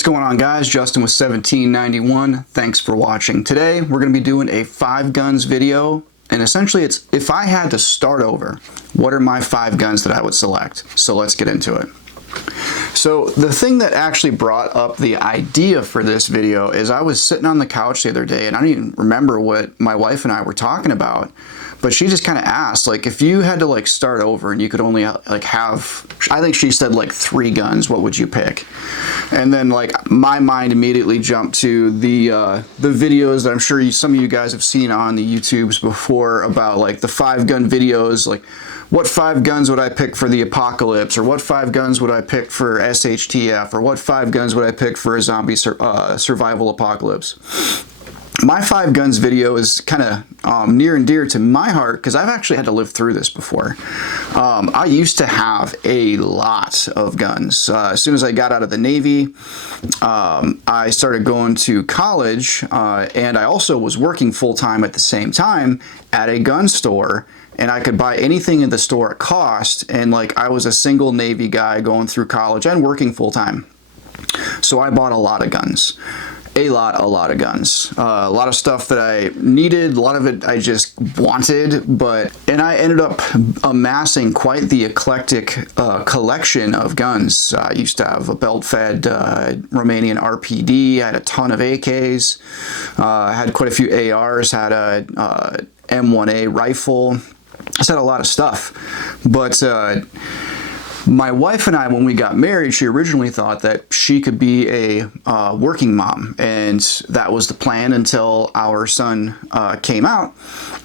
What's going on, guys? Justin with 1791. Thanks for watching. Today we're going to be doing a 5 guns video, and essentially it's if I had to start over, what are my 5 guns that I would select? So let's get into it. So the thing that actually brought up the idea for this video is I was sitting on the couch the other day, and I don't even remember what my wife and I were talking about, but she just kind of asked, like, if you had to like start over and you could only like have, I think she said like 3 guns, what would you pick? And then like my mind immediately jumped to the videos that I'm sure some of you guys have seen on the YouTubes before about like the 5 gun videos, like what 5 guns would I pick for the apocalypse, or what 5 guns would I pick for SHTF, or what 5 guns would I pick for a zombie survival apocalypse. My 5 guns video is kind of near and dear to my heart because I've actually had to live through this before. I used to have a lot of guns. As soon as I got out of the Navy, I started going to college, and I also was working full-time at the same time at a gun store, and I could buy anything in the store at cost, and like I was a single Navy guy going through college and working full-time. So I bought a lot of guns. A lot of guns. A lot of stuff that I needed, a lot of it I just wanted, and I ended up amassing quite the eclectic collection of guns. I used to have a belt-fed Romanian RPD, I had a ton of AKs, I had quite a few ARs, had a M1A rifle. I just had a lot of stuff. But my wife and I, when we got married, she originally thought that she could be a working mom, and that was the plan until our son came out,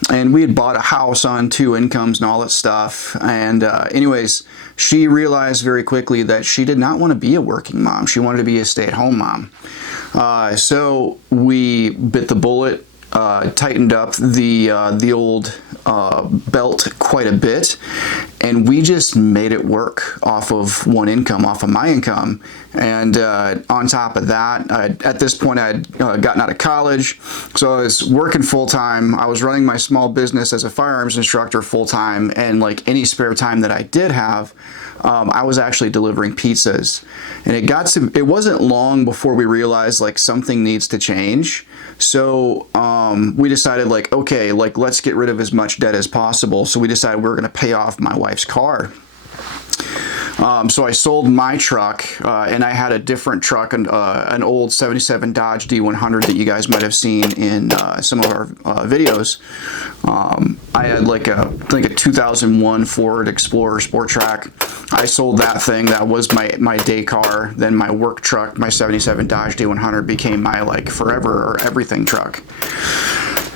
and we had bought a house on 2 incomes and all that stuff. And anyways, she realized very quickly that she did not want to be a working mom. She wanted to be a stay-at-home mom. So we bit the bullet, tightened up the old belt quite a bit, and we just made it work off of 1 income, off of my income. And on top of that, at this point I had gotten out of college, so I was working full-time. I was running my small business as a firearms instructor full-time, and like any spare time that I did have, I was actually delivering pizzas. And it wasn't long before we realized like something needs to change. So we decided, like, okay, like let's get rid of as much debt as possible. So we decided we were going to pay off my wife's car. So I sold my truck, and I had a different truck, an old 77 Dodge D100 that you guys might have seen in some of our videos. I had like I think a 2001 Ford Explorer Sport Track. I sold that thing. That was my day car. Then my work truck, my 77 Dodge D100, became my like forever or everything truck.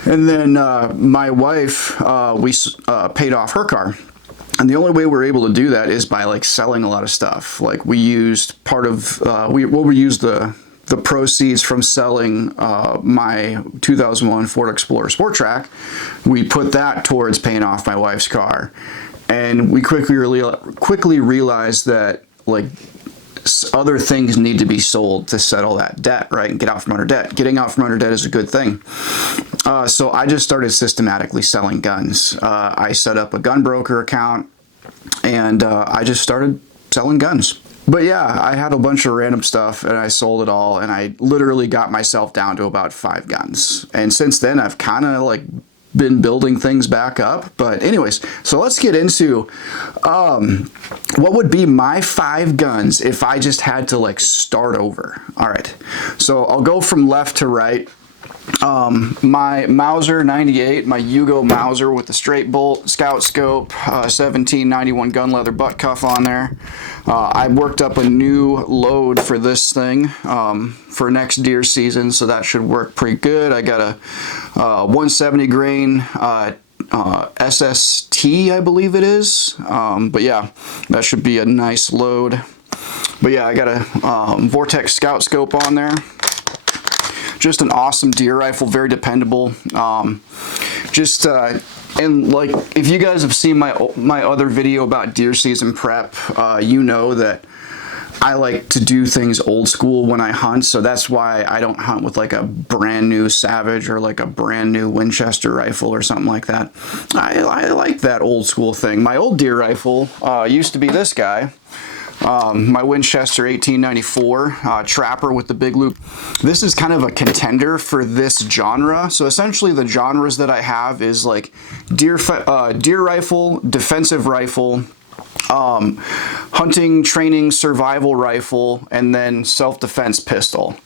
And then my wife, we paid off her car. And the only way we're able to do that is by like selling a lot of stuff. Like we used part of, we used the proceeds from selling my 2001 Ford Explorer Sport Track. We put that towards paying off my wife's car. And we quickly realized that like other things need to be sold to settle that debt, right? And get out from under debt. Getting out from under debt is a good thing. So I just started systematically selling guns. I set up a gun broker account, and I just started selling guns. But yeah, I had a bunch of random stuff, and I sold it all, and I literally got myself down to about 5 guns. And since then, I've kind of like been building things back up. But anyways, so let's get into what would be my 5 guns if I just had to like start over. All right, so I'll go from left to right. My Mauser 98, my Yugo Mauser with the straight bolt, scout scope, 1791 gun leather butt cuff on there. I worked up a new load for this thing for next deer season, so that should work pretty good. I got a 170 grain SST, I believe it is. But yeah, that should be a nice load. But yeah, I got a Vortex scout scope on there. Just an awesome deer rifle, very dependable. And like, if you guys have seen my other video about deer season prep, you know that I like to do things old school when I hunt, so that's why I don't hunt with like a brand new Savage or like a brand new Winchester rifle or something like that. I like that old school thing. My old deer rifle used to be this guy. My Winchester 1894 Trapper with the big loop. This is kind of a contender for this genre. So essentially the genres that I have is like deer rifle, defensive rifle, hunting, training, survival rifle, and then self-defense pistol.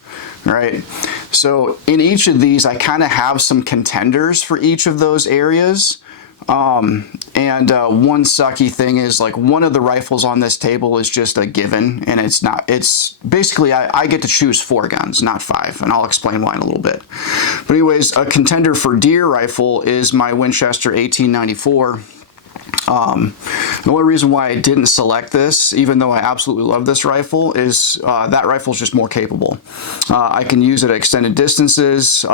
Right? So in each of these, I kind of have some contenders for each of those areas. One sucky thing is, like, one of the rifles on this table is just a given, and it's not. It's basically I get to choose 4 guns, not 5, and I'll explain why in a little bit. But anyways, a contender for deer rifle is my Winchester 1894. The only reason why I didn't select this, even though I absolutely love this rifle, is that rifle is just more capable. I can use it at extended distances,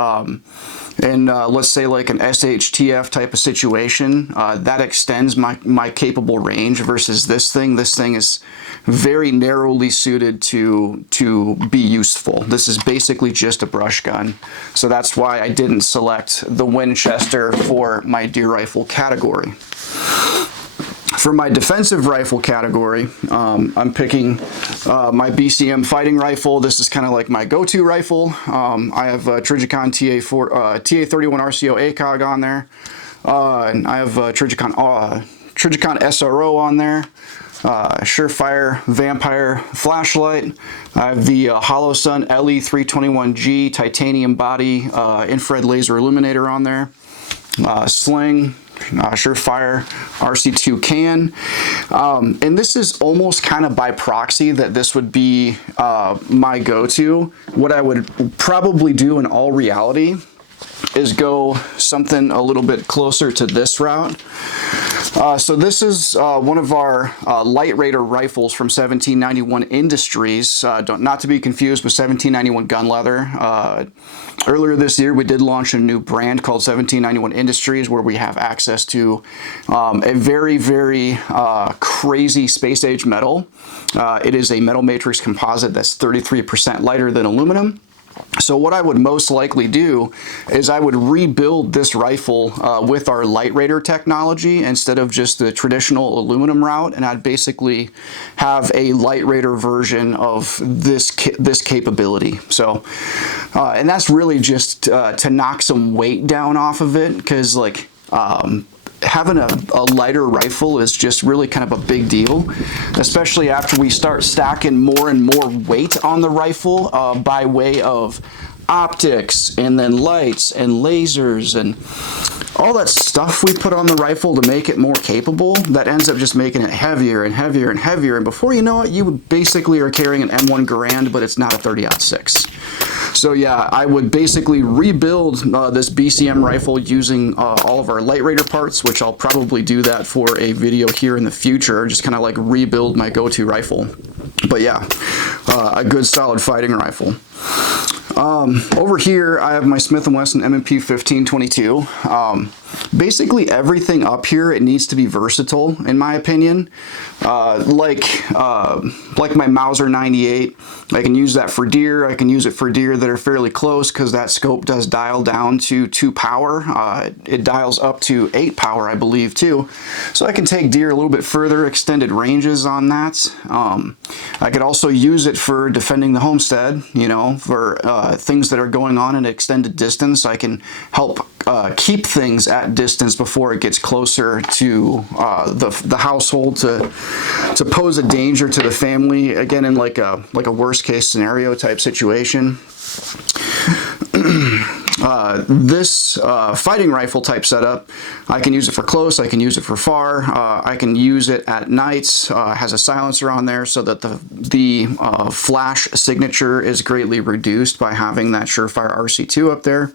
and let's say like an SHTF type of situation, that extends my capable range versus this thing. This thing is very narrowly suited to be useful. This is basically just a brush gun. So that's why I didn't select the Winchester for my deer rifle category. For my defensive rifle category, I'm picking my BCM fighting rifle. This is kind of like my go-to rifle. I have Trijicon TA31 RCO ACOG on there. And I have Trijicon SRO on there. Surefire Vampire flashlight. I have the HoloSun LE321G titanium body infrared laser illuminator on there. Sling. Surefire RC2 can, and this is almost kind of by proxy that this would be my go-to. What I would probably do in all reality is go something a little bit closer to this route. So this is one of our Light Raider rifles from 1791 Industries, not to be confused with 1791 Gun Leather. Earlier this year, we did launch a new brand called 1791 Industries, where we have access to a very, very crazy space age metal. It is a metal matrix composite that's 33% lighter than aluminum. So what I would most likely do is I would rebuild this rifle with our Light Raider technology instead of just the traditional aluminum route, and I'd basically have a Light Raider version of this capability. So, and that's really just to knock some weight down off of it, because like having a lighter rifle is just really kind of a big deal, especially after we start stacking more and more weight on the rifle by way of optics and then lights and lasers and all that stuff we put on the rifle to make it more capable. That ends up just making it heavier and heavier and heavier, and before you know it, you basically are carrying an M1 Garand, but it's not a 30-06. So yeah, I would basically rebuild this BCM rifle using all of our Light Raider parts, which I'll probably do that for a video here in the future, just kind of like rebuild my go-to rifle. But yeah, a good solid fighting rifle. Over here, I have my Smith & Wesson M&P 1522. Basically everything up here, it needs to be versatile, in my opinion. Like my Mauser 98, I can use that for deer. I can use it for deer that are fairly close, because that scope does dial down to 2 power. It dials up to 8 power, I believe, too. So I can take deer a little bit further, extended ranges on that. I could also use it for defending the homestead, you know, for things that are going on in extended distance. I can help keep things at distance before it gets closer to the household to pose a danger to the family, again in like a worst case scenario type situation. This fighting rifle type setup, I can use it for close, I can use it for far, I can use it at nights. Has a silencer on there so that the flash signature is greatly reduced by having that Surefire RC2 up there.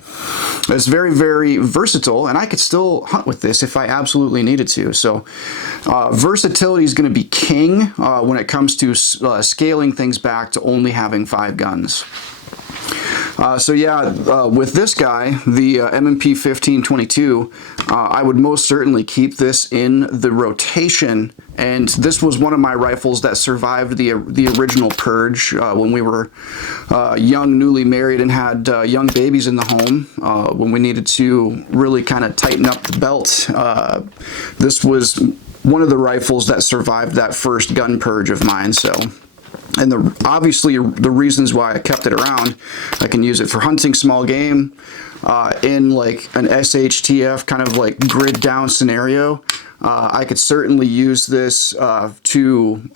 It's very, very versatile, and I could still hunt with this if I absolutely needed to. So versatility is going to be king when it comes to scaling things back to only having 5 guns. So yeah, with this guy, the M&P 1522, I would most certainly keep this in the rotation, and this was one of my rifles that survived the original purge when we were young, newly married, and had young babies in the home, when we needed to really kind of tighten up the belt. This was one of the rifles that survived that first gun purge of mine. So, and obviously the reasons why I kept it around, I can use it for hunting small game, in like an SHTF kind of like grid down scenario. I could certainly use this to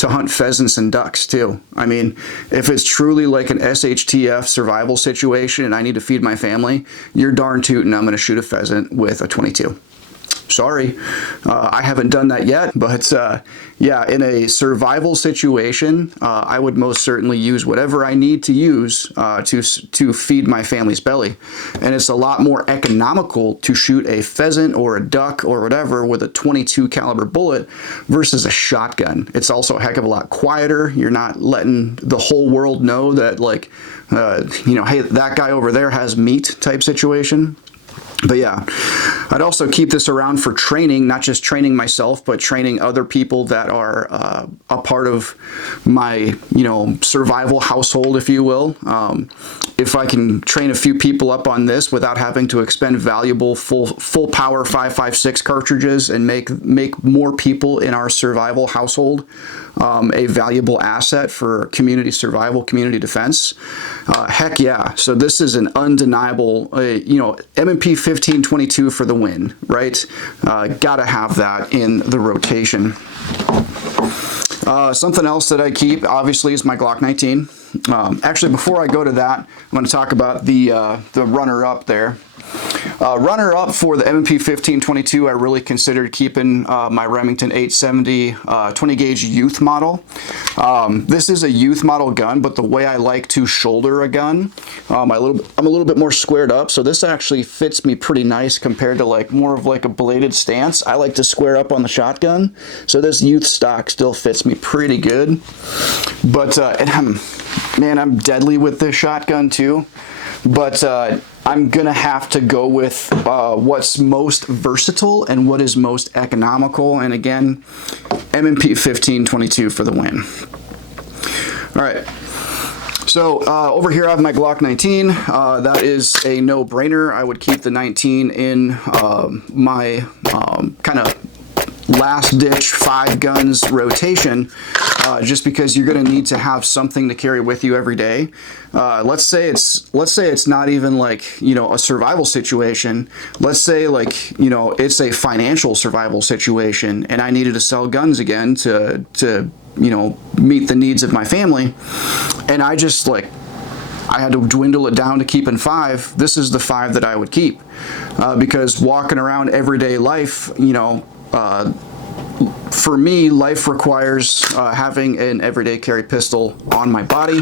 hunt pheasants and ducks too. I mean, if it's truly like an SHTF survival situation and I need to feed my family, you're darn tootin' I'm going to shoot a pheasant with a 22. Sorry, I haven't done that yet, but yeah, in a survival situation, I would most certainly use whatever I need to use to feed my family's belly. And it's a lot more economical to shoot a pheasant or a duck or whatever with a 22 caliber bullet versus a shotgun. It's also a heck of a lot quieter. You're not letting the whole world know that, like, you know, hey, that guy over there has meat type situation. But yeah, I'd also keep this around for training, not just training myself, but training other people that are a part of my, you know, survival household, if you will. If I can train a few people up on this without having to expend valuable full power 5.56 cartridges and make more people in our survival household a valuable asset for community survival, community defense, heck yeah. So this is an undeniable, you know, M&P 1522 for the win, right? Gotta have that in the rotation. Something else that I keep, obviously, is my Glock 19. Actually, before I go to that, I'm going to talk about the runner-up there. Runner-up for the M&P 1522, I really considered keeping my Remington 870 20-gauge youth model. This is a youth model gun, but the way I like to shoulder a gun, I'm a little bit more squared up, so this actually fits me pretty nice compared to like more of like a bladed stance. I like to square up on the shotgun, so this youth stock still fits me pretty good. But man, I'm deadly with this shotgun too. But I'm gonna have to go with what's most versatile and what is most economical. And again, M&P 1522 for the win. All right. So over here I have my Glock 19. That is a no-brainer. I would keep the 19 in my kind of last-ditch 5 guns rotation, just because you're going to need to have something to carry with you every day. Let's say it's not even like, you know, a survival situation. Let's say, like, you know, it's a financial survival situation and I needed to sell guns again to you know, meet the needs of my family, and I just, like, I had to dwindle it down to keeping 5. This is the 5 that I would keep, because walking around everyday life, you know, for me, life requires having an everyday carry pistol on my body,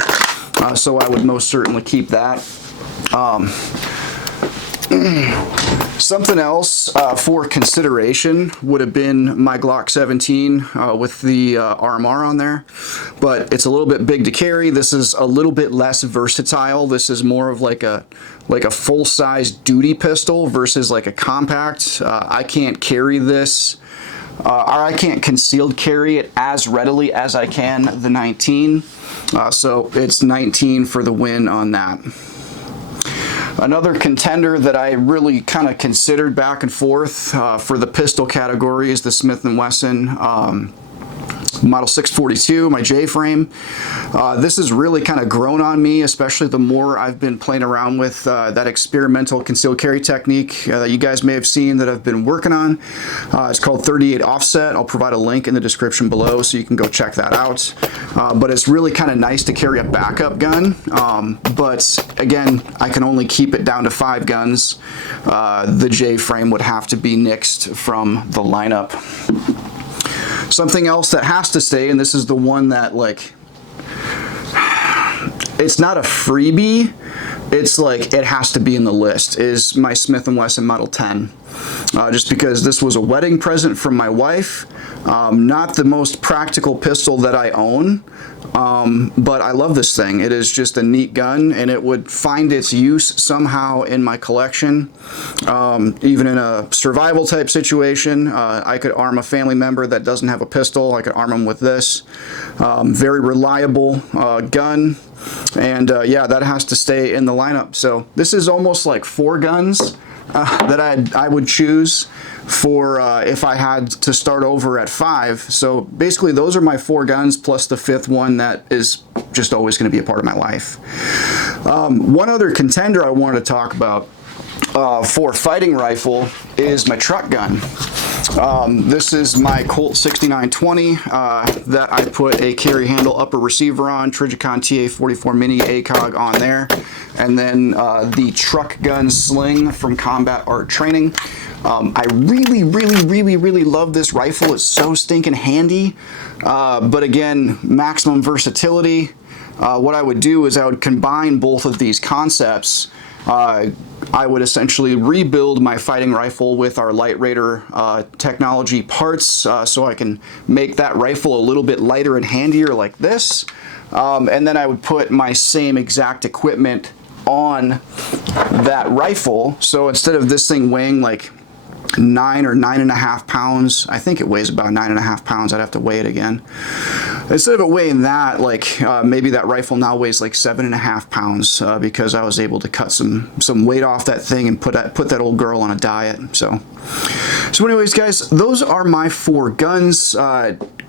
so I would most certainly keep that. Something else for consideration would have been my Glock 17 with the RMR on there, but it's a little bit big to carry. This is a little bit less versatile. This is more of like a full-size duty pistol versus like a compact. I can't carry this, or I can't concealed carry it as readily as I can the 19. So it's 19 for the win on that. Another contender that I really kind of considered back and forth for the pistol category is the Smith & Wesson Model 642, my J-frame. This has really kind of grown on me, especially the more I've been playing around with that experimental concealed carry technique that you guys may have seen that I've been working on. It's called 38 offset. I'll provide a link in the description below so you can go check that out. But it's really kind of nice to carry a backup gun. But again, I can only keep it down to 5 guns. The J-frame would have to be nixed from the lineup. Something else that has to stay, and this is the one that, like, it's not a freebie, it's like it has to be in the list, is my Smith & Wesson Model 10. Just because this was a wedding present from my wife. Not the most practical pistol that I own, but I love this thing. It is just a neat gun, and it would find its use somehow in my collection. Even in a survival type situation, I could arm a family member that doesn't have a pistol. I could arm them with this. Very reliable gun, and yeah, that has to stay in the lineup. So this is almost like 4 guns that I would choose for if I had to start over at 5. So basically those are my 4 guns plus the 5th one that is just always going to be a part of my life. One other contender I wanted to talk about for fighting rifle is my truck gun. This is my Colt 6920 that I put a carry handle upper receiver on, Trijicon TA44 Mini ACOG on there, and then the truck gun Sling from Combat Art Training. I really love this rifle. It's so stinking handy, but again, maximum versatility. What I would do is I would combine both of these concepts. I would essentially rebuild my fighting rifle with our Light Raider technology parts, so I can make that rifle a little bit lighter and handier like this. And then I would put my same exact equipment on that rifle. So instead of this thing weighing like 9 or 9.5 pounds, I think it weighs about 9.5 pounds, I'd have to weigh it again. Instead of it weighing that, like maybe that rifle now weighs like 7.5 pounds because I was able to cut some weight off that thing and put that old girl on a diet. So anyways guys, those are my 4 guns.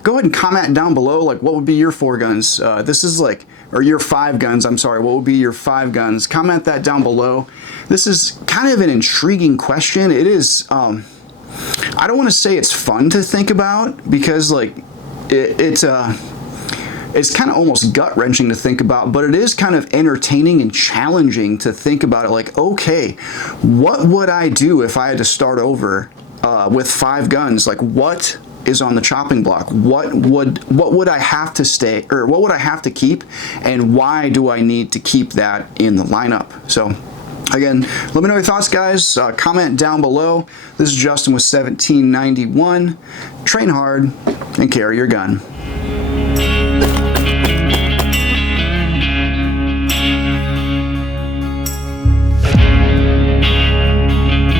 Go ahead and comment down below, like, what would be your 4 guns? This is like, or your 5 guns, I'm sorry, what would be your 5 guns? Comment that down below. This is kind of an intriguing question. It is, I don't want to say it's fun to think about, because like, it's kind of almost gut-wrenching to think about, but it is kind of entertaining and challenging to think about it. Like, okay, what would I do if I had to start over with 5 guns? Like, what is on the chopping block? What would I have to stay, or what would I have to keep, and why do I need to keep that in the lineup? So again, let me know your thoughts, guys. Comment down below. This is Justin with 1791. Train hard and carry your gun.